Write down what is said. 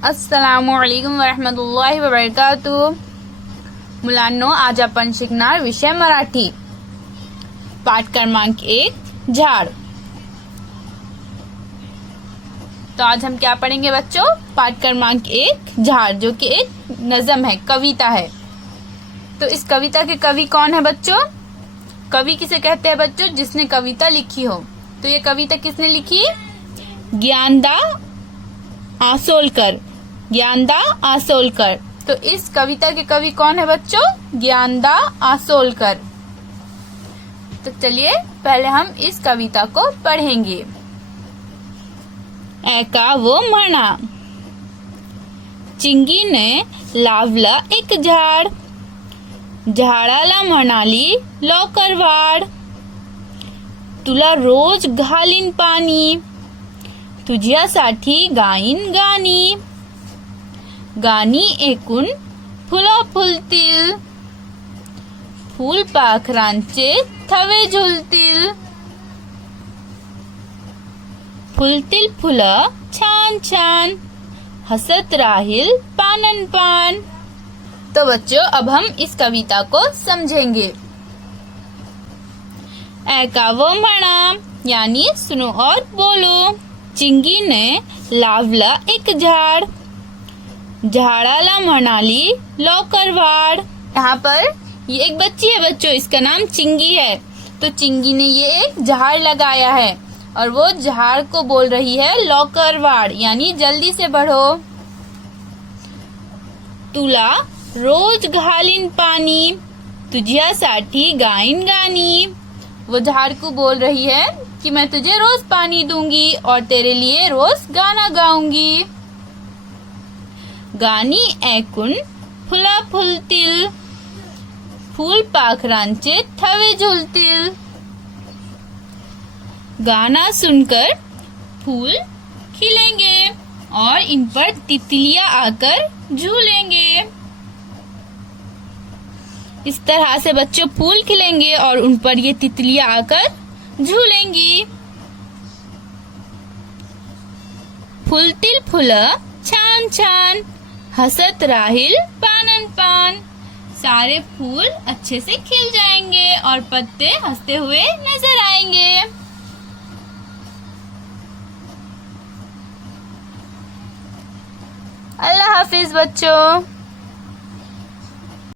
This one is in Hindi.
अस्सलामुअलैकुम वरहमतुल्लाहि वबरकातुह. मुलांनो, आज आपण शिकणार विषय मराठी. पाठ क्रमांक 1 झाड़. तो आज हम क्या पढ़ेंगे बच्चों? पाठ क्रमांक 1 झाड़, जो कि एक नज़म है, कविता है. तो इस कविता के कवि कौन है बच्चों? कवि किसे कहते हैं बच्चों? जिसने कविता लिखी हो. तो ये कविता किसने लिखी? ज्ञानदा आसोलकर. ज्ञानदा आसोलकर. तो इस कविता के कवि कौन है बच्चों? ज्ञानदा आसोलकर. तो चलिए पहले हम इस कविता को पढ़ेंगे. ऐका वो म्हणा, चिंगीने लावला एक झाड, झाडाला म्हणाली लवकर वाढ, तुला रोज घालीन पाणी, तुझ्यासाठी गाईन गाणी, गाणी ऐकून फुलं फुलतील, फुलपाखरांचे थवे झुलतील, फुलतील फुलं छान छान, हसत राहील पानन पान. तो बच्चों, अब हम इस कविता को समझेंगे. ऐका व म्हणा यानी सुनो और बोलो. चिंगीने लावला एक झाड, झाडाला म्हणाली लवकर वाढ. यहाँ पर ये एक बच्ची है बच्चों, इसका नाम चिंगी है. तो चिंगी ने ये एक झाड़ लगाया है और वो झाड़ को बोल रही है लवकर वाढ, यानी जल्दी से बढ़ो. तुला रोज घालीन पाणी, तुझ्यासाठी गाईन गाणी. वो झाड़ को बोल रही है कि मैं तुझे रोज पानी दूंगी और तेरे लिए रोज गाना गाऊंगी. गाणी ऐकून फुलं फुलतील, फुलपाखरांचे थवे झुलतील. गाना सुनकर फूल खिलेंगे और इन पर तितलियां आकर झूलेंगे. इस तरह से बच्चों फूल खिलेंगे और उन पर ये तितलियां आकर झूलेंगी. फुलतील फुलं छान छान, हसत राहील पानन पान. सारे फूल अच्छे से खिल जाएंगे और पत्ते हंसते हुए नजर आएंगे. अल्लाह हाफिज बच्चों.